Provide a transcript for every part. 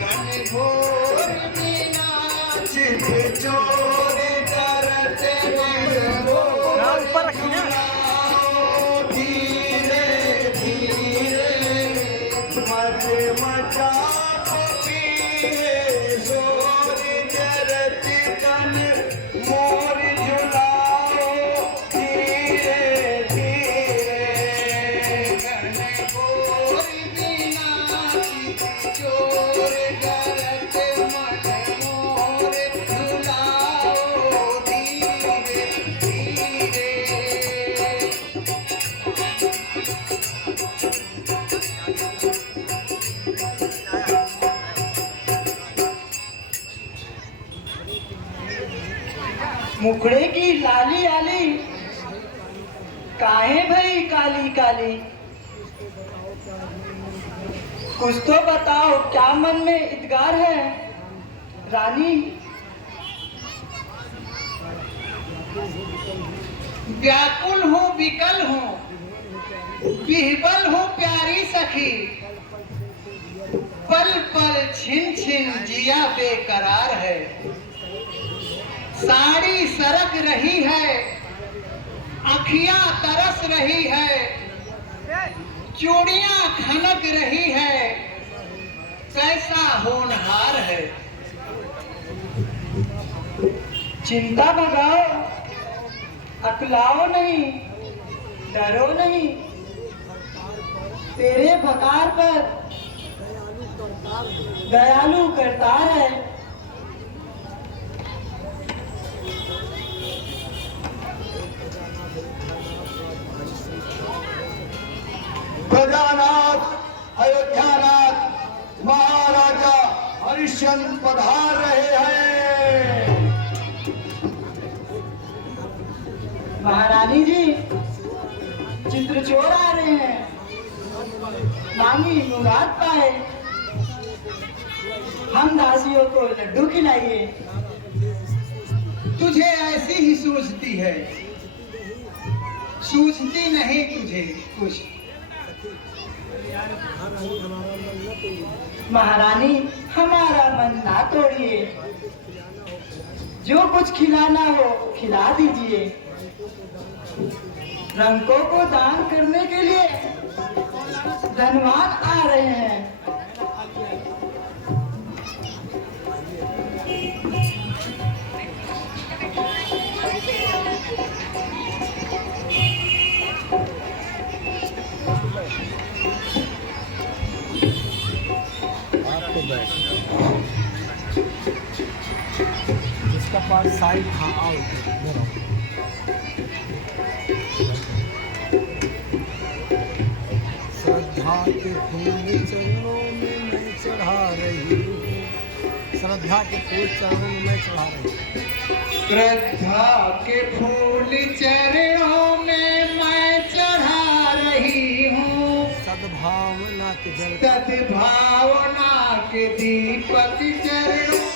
घनघोर बिना चित चोर करते ऊपर रखी ना। धीरे धीरे मच मचा शोर जरत कन मोर झुलाओ धीरे धीरे घनघोर बिना चोर करत मन मोर झुलाओ धीरे धीरे। मुखड़े की लाली आली काहे भई काली काली, कुछ तो बताओ क्या मन में इत्गार है रानी। व्याकुल हूँ विकल हूँ विह्वल हूँ प्यारी सखी, पल पल छिन छिन जिया बेकरार है। साड़ी सरक रही है अखियां तरस रही है, चूड़ियां खनक रही है, कैसा होनहार है। चिंता भगाओ अकलाओ नहीं डरो नहीं, तेरे भकार पर दयालु करतार है। प्रजानाथ अयोध्यानाथ महाराजा हरिश्चंद्र पधार रहे हैं। महारानी जी चित्रचोर आ रहे हैं, मांगी मुराद पाए, हम दासियों को लड्डू खिलाइए। तुझे ऐसी ही सूझती है, सूझती नहीं तुझे कुछ। महारानी हमारा मन ना तोड़िए, जो कुछ खिलाना हो खिला दीजिए। रंगों को दान करने के लिए धनवान आ रहे हैं। इसका पास साइड हाँ आओ श्रद्धा के फूल चरणों में मैं चढ़ा रही हूँ, श्रद्धा के फूल चरणों में मैं चढ़ा रही हूँ। श्रद्धा के फूल चरणों में मैं चढ़ा रही हूँ, सद्भावना के जल सद्भावना के दीपक चरणों।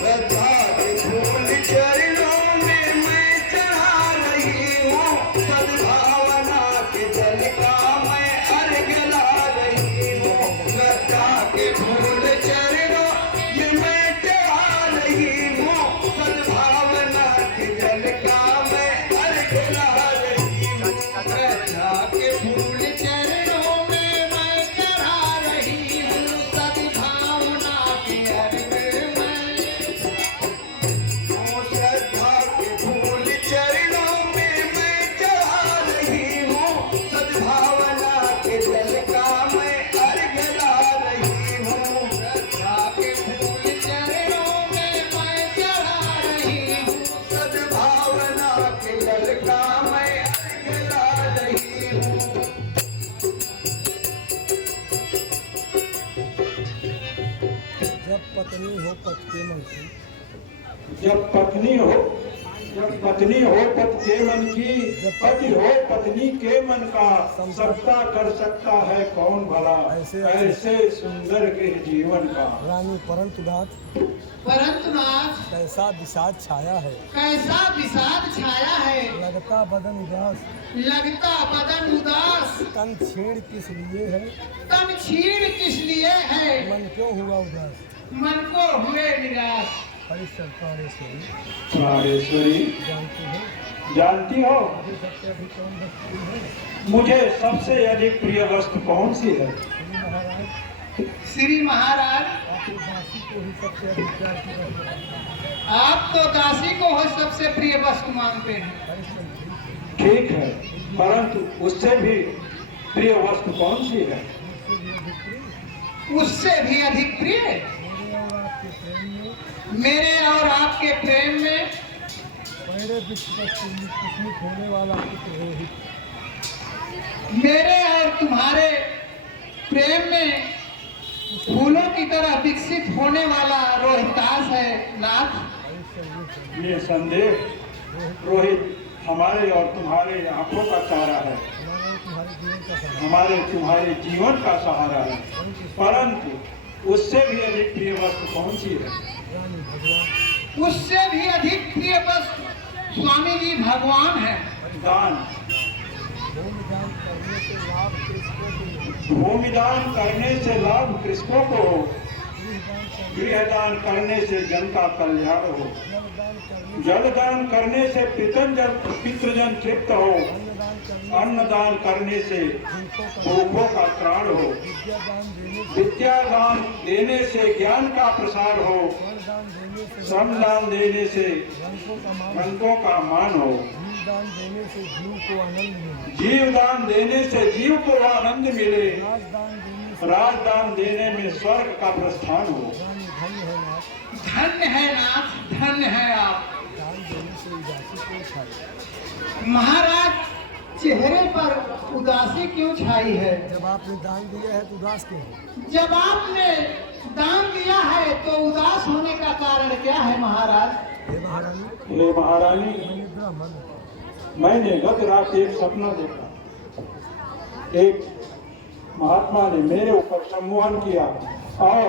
श्रद्धा के फूल चरणों में मैं चढ़ा रही हूँ, सद्भावना के जल का मैं अर्घ ला रही हूँ। श्रद्धा के फूल चरणों में मैं चढ़ा रही हूँ, सद्भावना के जल का मैं अर्घ ला रही हूँ। श्रद्धा के फूल चरणों में मैं चढ़ा रही हूँ, सद्भावना के अर्घ मैं। श्रद्धा के फूल चरणों में मैं चढ़ा रही हूँ, सद्भावना के जल का मैं अर्घ ला रही हूँ। श्रद्धा के फूल चरणों में मैं चढ़ा रही हूँ, सद्भावना के जल का मैं अर्घ ला रही हूँ। जब पत्नी हो पति के मन से, जब पत्नी हो जब पत्नी हो पति के मन की, पति हो पत्नी के मन का, सबका कर सकता है कौन भला, ऐसे सुंदर के जीवन का। रानी परंतु नाथ कैसा विषाद छाया है, कैसा विषाद छाया है, लगता बदन उदास, लगता बदन उदास, तन छीण किस लिए है, तन छीण किस लिए है, मन क्यों हुआ उदास, मन को हुए निराश। हरिश्चंद्र प्राणेश्वरी प्राणेश्वरी जानती जानती हो हो मुझे सबसे अधिक कौन वस्तु है, मुझे सबसे अधिक प्रिय वस्तु कौन सी है? श्री महाराज श्री महाराज, आपकी दासी को ही सबसे अधिक प्यार की वस्तु है। आप तो दासी को हो सबसे प्रिय वस्तु मानते हैं। हरिश्चंद्र ठीक है, परंतु उससे भी प्रिय वस्तु कौन सी है? उससे भी अधिक प्रिय मेरे और आपके प्रेम में मेरे और आपके प्रेम में पहले विश्व कुसमित होने वाला पुत्र रोहित, मेरे और तुम्हारे प्रेम में फूलों की तरह विकसित होने वाला रोहितास है नाथ। हरिश्चंद्र निसंदेह रोहित हमारे और तुम्हारे आंखों का तारा है, हमारे तुम्हारे जीवन का सहारा, हमारे तुम्हारे जीवन का सहारा है, परंतु उससे भी अधिक प्रिय वस्तु कौन सी है? रानी भगवान उससे भी अधिक प्रिय वस्तु स्वामी जी भगवान है। दान, भूमिदान करने से लाभ कृष्ण को, भूमिदान करने से लाभ कृषकों को हो, गृहदान करने गृहदान करने से जन का कल्याण हो, जलदान करने जलदान करने से पितृजन तृप्त हो, अन्नदान करने अन्नदान करने से भूखों भूखों का त्राण हो, विद्यादान देने विद्यादान देने से से ज्ञान का प्रसार हो, श्रमदान देने से श्रमदान देने से रंगों का मान, रंगों का मान हो, जीवदान देने से जीव को आनंद मिले, जीवदान देने से जीव को आनंद मिले, राजदान देने से राजदान देने में स्वर्ग का प्रस्थान हो। रानी धन्य है नाथ, धन्य है नाथ, धन्य है आप। दान देने से उदासी को छाई, महाराज चेहरे पर उदासी क्यों छाई है? जब आपने दान दिया है तो उदास क्यों है? जब आपने दान दिया है तो उदास होने का कारण क्या है महाराज? हे महारानी, हे महारानी, निद्रा मन मैंने गत रात एक सपना देखा। एक महात्मा ने मेरे ऊपर सम्मोहन किया और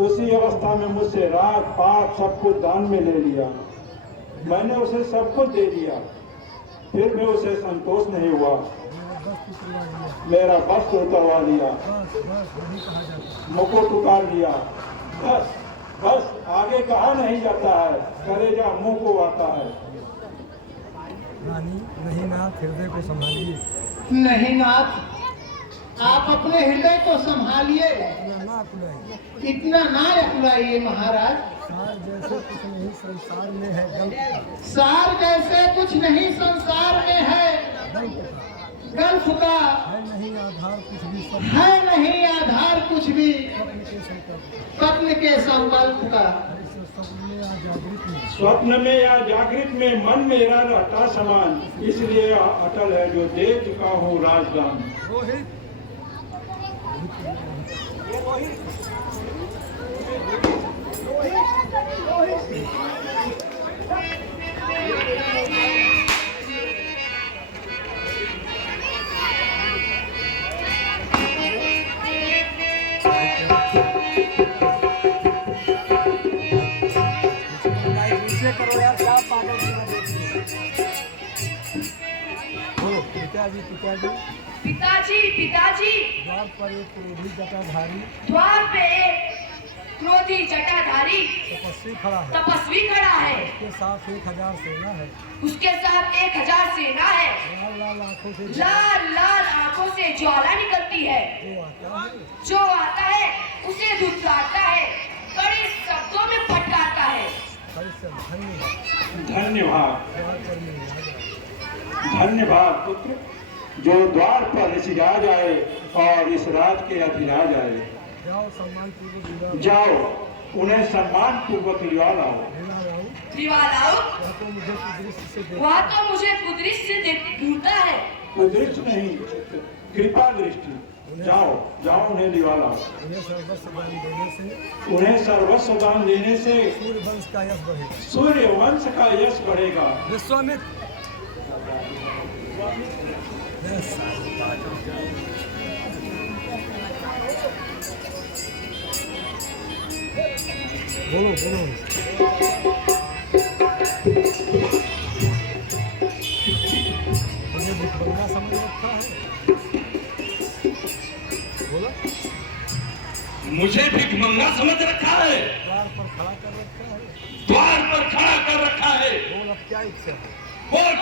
उसी अवस्था में मुझसे रात पात सब कुछ दान में ले लिया। मैंने उसे सब कुछ दे दिया, फिर भी उसे संतोष नहीं हुआ। मेरा वस्त्र उतरवा दिया, बस नहीं कहा जाता, मुकुट उतार दिया, बस बस आगे कहा नहीं जाता है, कलेजा मुंह को आता है। रानी नहीं नाथ, हृदय को संभालिए, नहीं नाथ, आप अपने हृदय को संभालिए, इतना ना अपनाइए, इतना ना अकुलाइए महाराज। सार जैसे कुछ नहीं संसार में है गल्प का, सार जैसे कुछ नहीं संसार में है गल्प का, गल्फ का, है नहीं आधार कुछ भी, सब है नहीं आधार कुछ भी स्वप्न के संकल्प, स्वप्न के संकल्प का। हरिश्चंद्र स्वप्न में या जागृत में, स्वप्न में या जागृत में मन मेरा रहता समान, इसलिए अटल है जो दे चुका हूँ राजदान। रोहित करो यार, क्या पागल पिताजी पिताजी पिताजी पिताजी द्वार पर एक क्रोधी जटाधारी द्वार पे एक क्रोधी जटाधारी तपस्वी खड़ा है, तपस्वी खड़ा है, उसके साथ 1000 सेना है, उसके साथ 1000 सेना है, लाल लाल आंखों से लाल लाल आंखों से ज्वाला निकलती है, जो आता है जो आता है उसे धुतकारता है, कड़े शब्दों में फटकारता है। हरिश्चंद्र धन्यवाद, धन्यवाद द्वार पर मिल जाएगा, धन्यवाद पुत्र, जो द्वार पर इस राज आए और इस राज के अधिराज आए। जाओ सम्मान पूर्वक जाओ उन्हें सम्मान पूर्वक लिवा लाओ। दीवार आओ, वह तो मुझे कुदृष्टि से देख, वह तो मुझे कुदृष्टि से ढूंढता है, कुदृष्टि नहीं, कृपा दृष्टि। जाओ जाओ उन्हें दिवा लाओ। उन्हें सर्वस्व दान देने से उन्हें सर्वस्व दान देने से सूर्य वंश का यश बढ़ेगा। सूर्य वंश का यश बढ़ेगा। विश्वामित्र यस। बोलो बोलो। मुझे भिखमंगा समझ रखा है। बोलो। मुझे भिखमंगा समझ रखा है, द्वार पर खड़ा कर रखा है। द्वार पर खड़ा कर रखा है। बोल अब क्या इच्छा है? बोल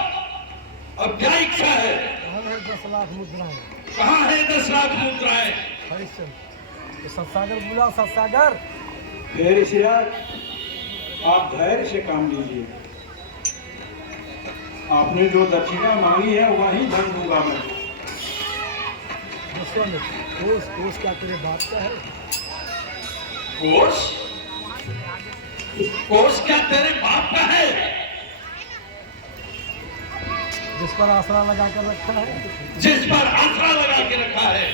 अब क्या इच्छा है? कहाँ है 10 लाख मुद्राएं? कहाँ है 10 लाख मुद्राएं? हरिश्चंद्र तो सत्सागर बुला। सत्सागर हे ऋषिराज, आप धैर्य से काम लीजिए। आपने जो दक्षिणा मांगी है वही धन दूंगा मैं। विश्वामित्र कोष कोष क्या तेरे बाप का है? कोष? कोष क्या तेरे बाप का है? जिस पर आसरा लगा कर रखा है। जिस पर आसरा लगा के रखा है।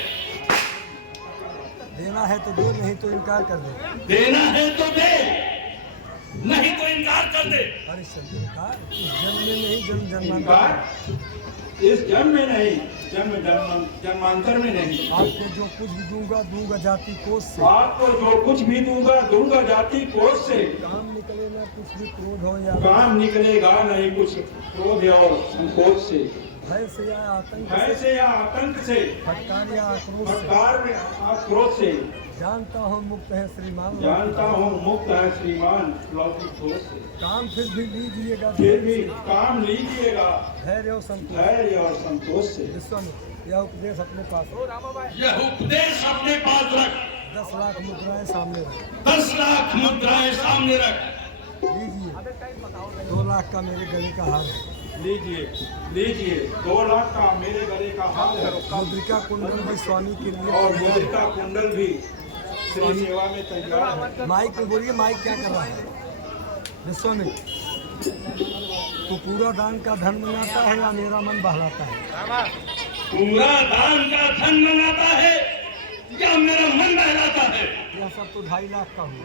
देना है तो दो, नहीं तो इनकार कर दे। देना है तो दे, नहीं तो इनकार कर दे। हरिश्चंद्र इनकार इस जन्म में नहीं, जन्म जन्मांतर इनकार में। इस जन्म में नहीं, जन्मांतर में नहीं। आपको जो कुछ भी दूंगा दूंगा जाति कोष से। आपको जो कुछ भी दूंगा दूंगा जाति कोष से। काम निकले ना कुछ भी क्रोध हो या काम निकलेगा नहीं कुछ क्रोध और संकोच से, भय से या आतंक भय से या आतंक से, फटकार या आक्रोश से। फटकार में आक्रोश से। जानता हूँ मुक्त है श्रीमान। जानता हूँ मुक्त है श्रीमान लौकिक दोष से। काम फिर भी लीजिएगा फिर भी काम लीजिएगा धैर्य और संतोष। धैर्य और संतोष से। विश्वामित्र यह उपदेश अपने पास हो। यह उपदेश अपने पास रख। 10 लाख मुद्राएं सामने रख। 10 लाख मुद्राएं सामने रख। लीजिए 2 लाख का मेरे गले का हार है। लीजिए लीजिए 2 लाख का मेरे गले का हार है। मुद्रिका कुंडल भी स्वामी के लिए और तैयार है। मुद्रिका कुंडल भी श्री सेवा में तैयार है। माइक में बोलिए, माइक क्या कर रहा है? विश्वामित्र तू पूरा दान का धन बनाता है या मेरा मन बहलाता है? पूरा दान का धन मंगाता है या मेरा मन बहलाता है? यह सब तो 2.5 लाख का हुआ।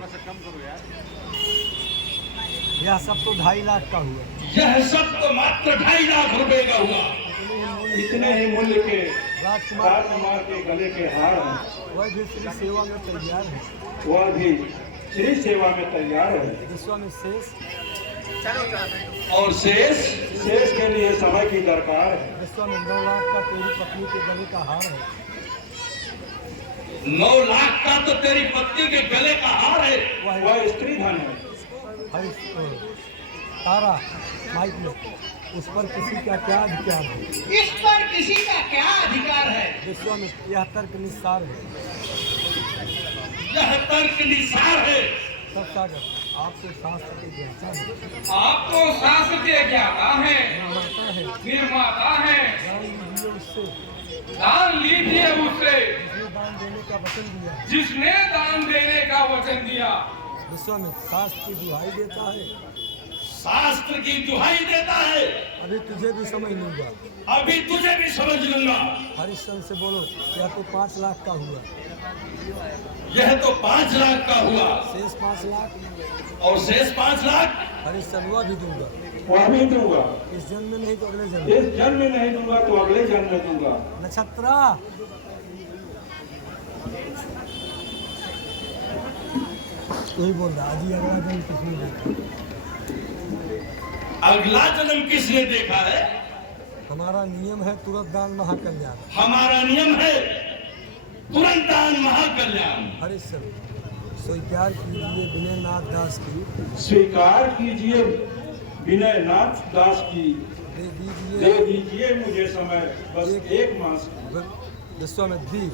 यह सब तो 2.5 लाख का हुआ। यह सब तो मात्र 2.5 लाख रुपए का हुआ। इतने ही मूल्य के राजकुमार राजकुमार के गले के हार हैं। वह भी श्री सेवा में तैयार है। वह भी श्री सेवा में तैयार है। विश्वामित्र शेष और शेष शेष के लिए समय की दरकार है। विश्वामित्र 9 लाख का तेरी पत्नी के गले का हार है। 9 लाख का तो तेरी पत्नी के गले का हार है। वह स्त्री धन है। तारा माइक में उस पर किसी का क्या अधिकार है? इस पर किसी का क्या अधिकार है? विश्वामित्र यह तर्क निस्सार है। यह तर्क निसार है। सत्सागर आपको शास्त्र की व्याख्या है। आपको शास्त्र के ज्ञाता है, निर्माता है। निर्माता है। दान लीजिए उससे दान लीजिए उससे जिसने दान देने का वचन दिया। जिसने दान देने का वचन दिया। विश्वामित्र शास्त्र की दुहाई देता है। शास्त्र की दुहाई देता है। अभी तुझे भी समझ लूंगा। अभी तुझे भी समझ लूंगा। हरिश्चंद्र से बोलो यह तो 5 लाख का हुआ। यह तो 5 लाख का हुआ शेष 5 लाख और शेष 5 लाख हरिश्चंद्र वह भी दूंगा। वह भी दूंगा। इस जन्म में नहीं तो अगले जन्म में। इस जन्म में नहीं दूंगा तो अगले जन्म में दूंगा। नक्षत्रा कोई बोल रहा अजी अगला जन्म किसने देखा? अगला जन्म किसने देखा है? हमारा नियम है तुरंत दान महाकल्याण। हमारा नियम है तुरंत दान महाकल्याण। हरिश्चंद्र स्वीकार कीजिए विनय नाथ दास की। स्वीकार कीजिए विनय नाथ दास की। दे दे दीजिए दीजिए मुझे समय बस 1 मास। विश्वामित्र दी।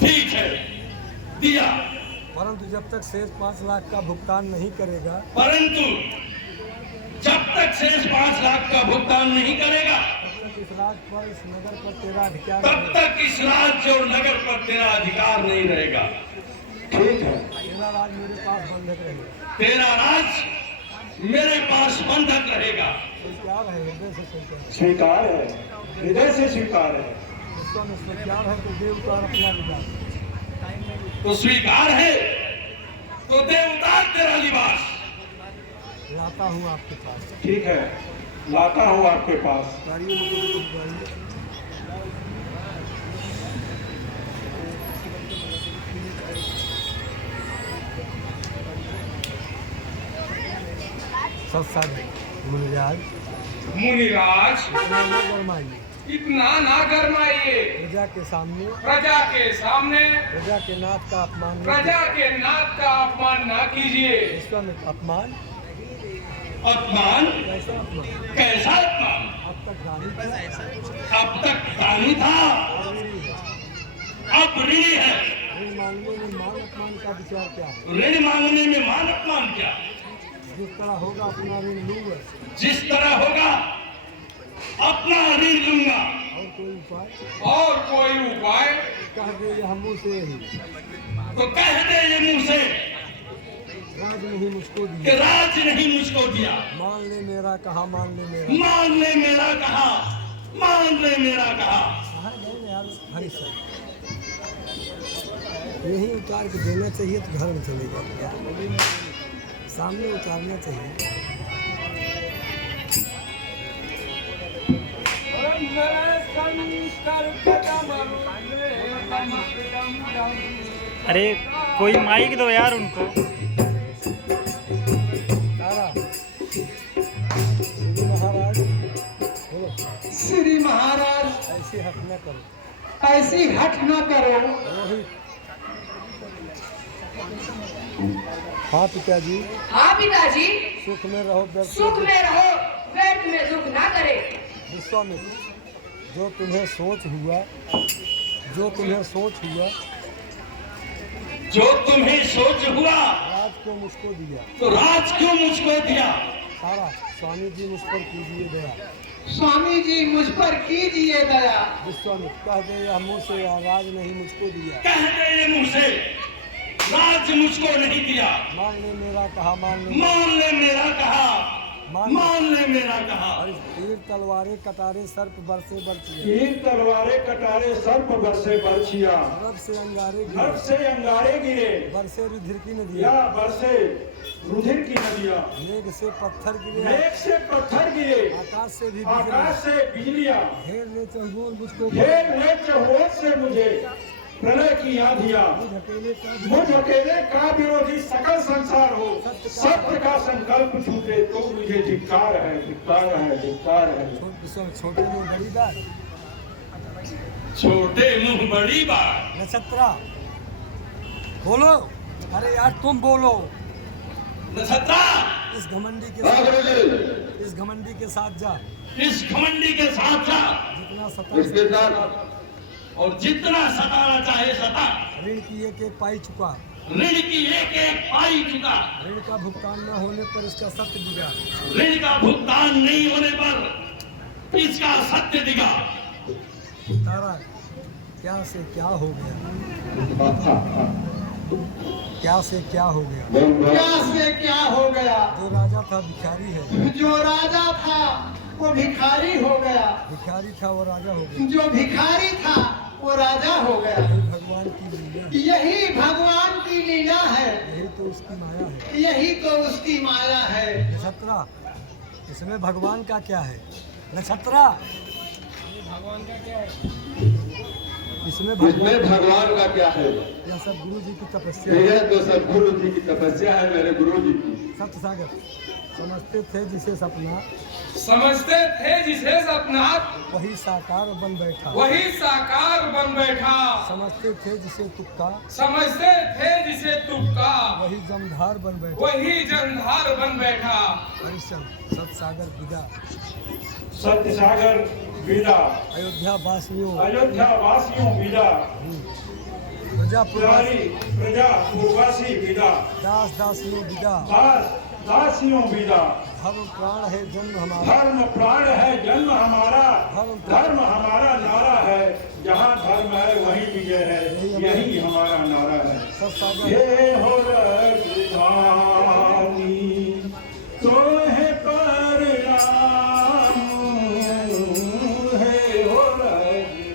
ठीक है, दिया। परंतु जब तक शेष 5 लाख का भुगतान नहीं करेगा परंतु जब तक शेष 5 लाख का भुगतान नहीं करेगा तब तक इस राज पर इस नगर पर तेरा अधिकार तब नहीं। तक इस राज्य और नगर पर तेरा अधिकार नहीं रहेगा। ठीक है। तेरा राज मेरे पास बंधक रहेगा। तेरा राज मेरे पास बंधक रहेगा। स्वीकार है हृदय से स्वीकार। स्वीकार है, हृदय से स्वीकार है। विश्वामित्र स्वीकार है तो देव उतार अपना लिबास। तो स्वीकार है तो दे उतार तेरा लिबास। लाता हूँ आपके पास। ठीक है, लाता हूँ आपके पास। कार्यों को बुझवाइए। सत्सागर मुनिराज मुनिराज इतना न गरमाइए। इतना ना गरमाइए। प्रजा के सामने प्रजा के सामने प्रजा के नाथ का अपमान न प्रजा के नाथ का अपमान ना कीजिए। कीजिए। विश्वामित्र अपमान अपमान कैसा अपमान? कैसा अपमान? अब तक गाली था, अब तक दानी था, अब ऋणी है। ऋण मांगने में मान अपमान का विचार क्या है? ऋण मांगने में मान अपमान क्या? जिस तरह होगा अपना ऋण लूंगा। जिस तरह होगा अपना ऋण लूंगा। और कोई उपाय और कोई उपाय कह दे यह मुँह से ही तो कह दे ये मुंह से राज नहीं मुझको कि दिया। राज नहीं मुझको दिया। मान ले मेरा कहा, मान ले मेरा। मान ले मेरा कहा, मान ले मेरा कहा। कहाँ गए यार हरी सर? यही उतार के देना चाहिए तो घर में चलेगा। सामने उतारना चाहिए। अरे कोई माइक दो यार उनको। तारा श्री महाराज बोलो, श्री महाराज ऐसे हट न करो। ऐसी हट न करो। रोहित हाँ पिताजी, हाँ पिताजी, सुख में रहो व्यर्थ सुख में रहो, व्यर्थ में दुख ना करे। विश्वामित्र जो तुम्हें सोच हुआ, जो तुम्हें सोच हुआ जो तुम्हें सोच हुआ राज को मुझको दिया। तो राज क्यों मुझको दिया? सारा स्वामी जी मुझ पर कीजिए दया। स्वामी जी मुझ पर कीजिए दया। विश्वामित्र कह दे यह मुँह से राज नहीं मुझको दिया। कह दे ये मुंह से राज मुझको नहीं दिया। मान ले मेरा कहा, मान ले मान ले मेरा कहा, मान ले मेरा कहा। और तीर तलवारें कटारे सर्प बरसे बरसिए। तीर तलवारें कटारे सर्प बरसे बरछिया। रब से अंगारे नभ गिरे, से अंगारे गिरे बरसे रुधिर की नदियाँ। या बरसे रुधिर की नदियाँ। मेघ से पत्थर गिरे, मेघ से पत्थर गिरे, आकाश से भी आकाश बिजली। से बिजलियाँ। घेर ले चहुओं मुझको, घेर ले चहुओं से मुझे प्रलय की आंधियाँ। मुझ अकेले का मुझ अकेले का विरोधी सकल संसार हो, सत्य का संकल्प छूटे तो मुझे धिक्कार है, धिक्कार है, धिक्कार है। छोटे में बड़ी बात। छोटे मुंह बड़ी बात। नक्षत्रा बोलो, अरे यार तुम बोलो। नक्षत्रा इस घमंडी के साथ जा, इस घमंडी के साथ जा जितना सता और जितना सताना चाहे सता। ऋण की एक एक पाई चुका, ऋण की एक एक पाई चुका। ऋण का भुगतान न होने पर इसका सत्य दिगा। ऋण का भुगतान नहीं होने पर इसका सत्य दिगा। तारा क्या से क्या हो गया, क्या से क्या हो गया? क्या से क्या हो गया? जो राजा था भिखारी है, जो राजा था वो भिखारी हो गया। भिखारी था वो राजा हो गया। जो भिखारी था वो राजा हो गया। यही भगवान की लीला है, यही भगवान की लीला है। यही तो उसकी माया है। यही तो उसकी माया है। नक्षत्रा इसमें भगवान का क्या है? नक्षत्रा इसमें भगवान का क्या है? यह सब गुरु जी की तपस्या है। यह तो सदगुरु जी की तपस्या है, मेरे गुरु जी की। सत्य सागर समझते थे जिसे सपना, समझते थे जिसे सपना वही साकार बन बैठा। वही साकार बन बैठा। समझते थे जिसे तुक्का, समझते थे जिसे तुक्का वही जमधार बन बैठा। वही जंधार बन बैठा। हरिश्चंद्र सत्य सागर विदा। सत्य सागर विदा, अयोध्या वासियों, अयोध्या वासियों विदा, प्रजापुरी प्रजा पूर्वासी विदा, दास दासियों विदा। दास दासियों विदा। धर्म प्राण है जन्म हमारा, धर्म प्राण है जन्म हमारा, धर्म हमारा नारा है। जहाँ धर्म है वही विजय है, यही हमारा नारा है। सत्य सागर ये हो रघुरानी तो है परिणाम, हे हो रघुरानी।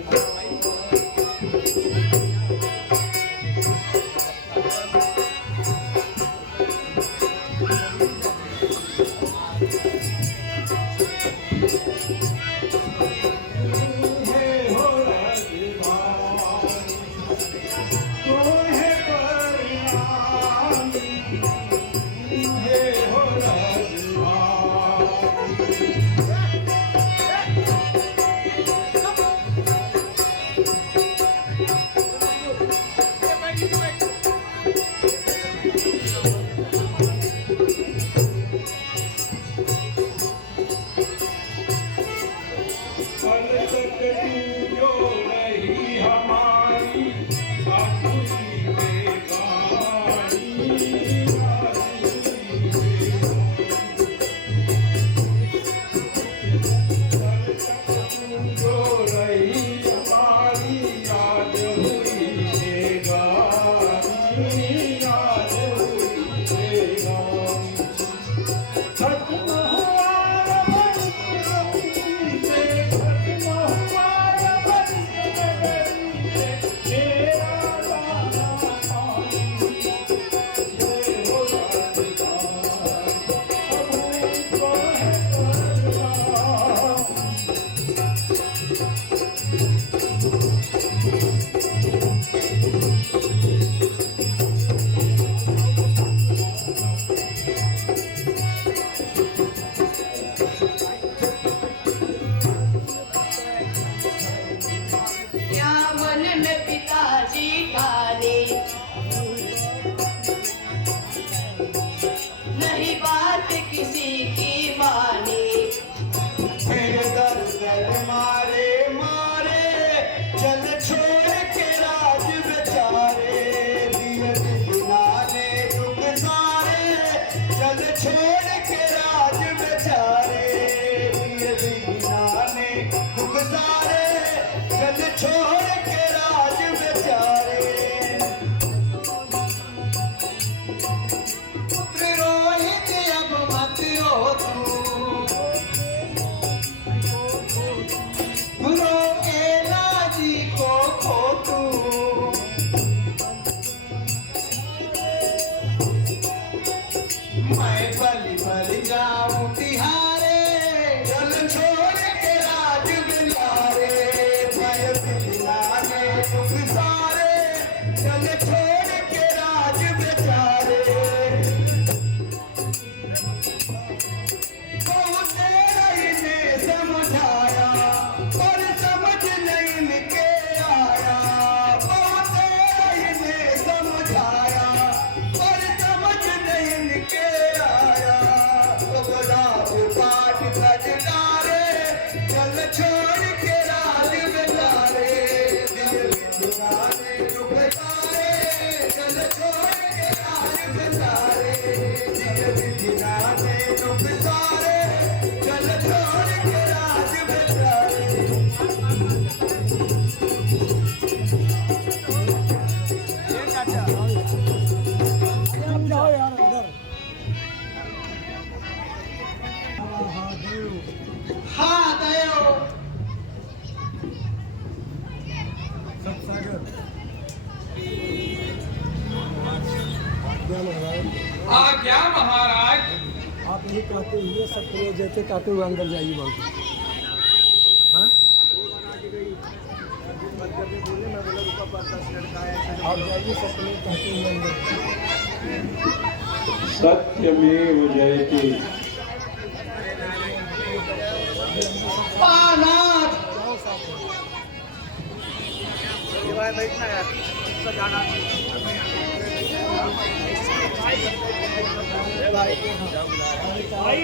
क्या मन में पिताजी ठाने, नहीं बात किसी की माने। फिर दर्द मारे मारे चल छोड़ के राज बेचारे, दिए दिलाने दुख सारे चल छोड़ के राज बेचारे, दिए दिलाने दुख सारे चल छोड़ के राज बेचारे। पुत्र रोहित अब मत रो तू, गुरु के लाजी को खो तू। मैं बलि बलि जाऊं तिहारे, चल छोड़ के राज बिलारे, मैं बिलाने दुख सारे चल छोड़ के राज बेचारे। बहुत ने समझाया पर समझ नहीं के आया, बहुत ने समझाया पर समझ नहीं के आया। तो राज पाट सज डारे चल छोड़ के राज बेचारे, दिए दिलाने दुख सारे चल छोड़ के राज बेचारे, दिए दिलाने दुख सारे चल छोड़ के राज बेचारे। जाओ यार अंदर। महादेव हाँ दयो सत्सागर आज्ञा महाराज। आज्ञा महाराज। आप यही कहते हुए सत्य जैसे कहते हुए अंदर जाइए बाबू। हाँ आप जाइए सत्य कहते हुए अंदर। सत्यमेव जयते। पानाथ भाई